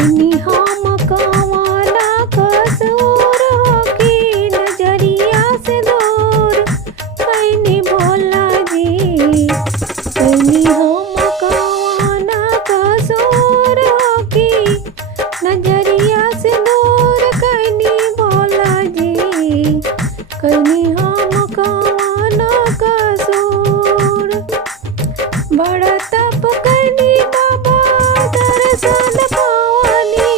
कैनी हम कवाना कसूर हो कि नजरिया से दूर कैनी भोला जी। कैनी हम कवाना कसूर हो कि नजरिया से दूर कैनी भोला जी। कैनी हम कवाना कसूर। बड़ा तप कैनी बाबा दर्शन पावनी।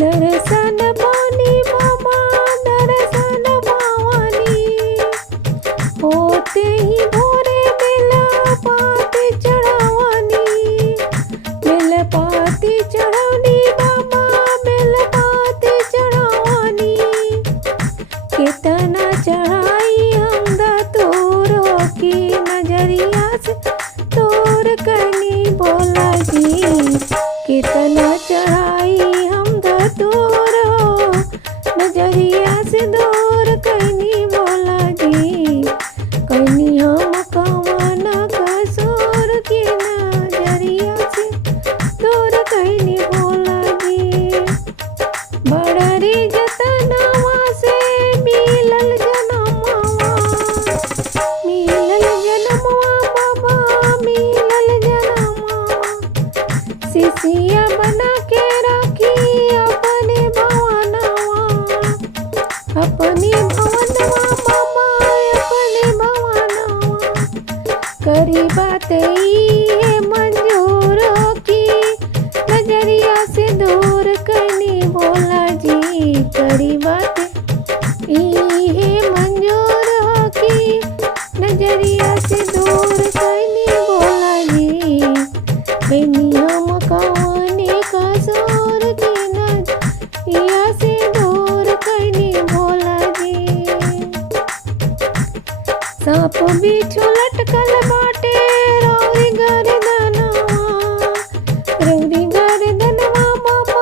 दर्शन पानी बाबा दर्शन पावनी। होते ही भोरे बेला पाती चढ़ावनी। बेल पाती चढ़ावनी बाबा बेल पाती चढ़ावनी। कितना चढ़ाई हम दतूर हो कि नजरिया से दूर कैनी भोला जी। कितना चढ़ाई हम दतूर हो नजरिया से दूर कैनी भोला जी। कैनी हम कवाना कसूर की नजरिया से दूर कैनी भोला जी। बड़ा रे जतनवा से मिलल जनमवा। मिलल जनमवा बाबा मिलल जनमवा। शिशिया बना के रखी अपने भवनवा। अपने भवनवा बाबा अपने भवनवा। करी बात ये मंजूर हो कि नजरिया से दूर कैनी भोला जी। करी बात ये मंजूर हो कि नजरिया से दूर कैनी भोला जी। कैनी हम कवाने कसूर की नजरिया से दूर कैनी भोला जी। सांप बिच्छू लटकल बाटे रौरी गर्दनवा। रौरी गर्दनवा बाबा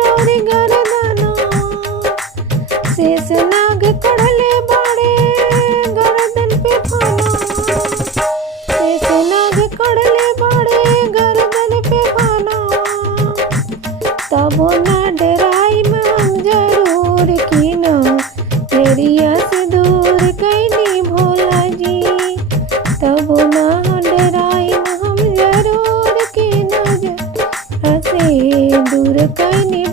रौरी गर्दनवा। शेष नाग कड़ले बाड़े गर्दन पे फानवा। शेष नाग कड़ले बाड़े गर्दन पे फानवा। तबो ना डराई हम जरूर की नजरिया से दूर कैनी भोला जी। तबो ना डराई हम जरूर की नजरिया से दूर कैनी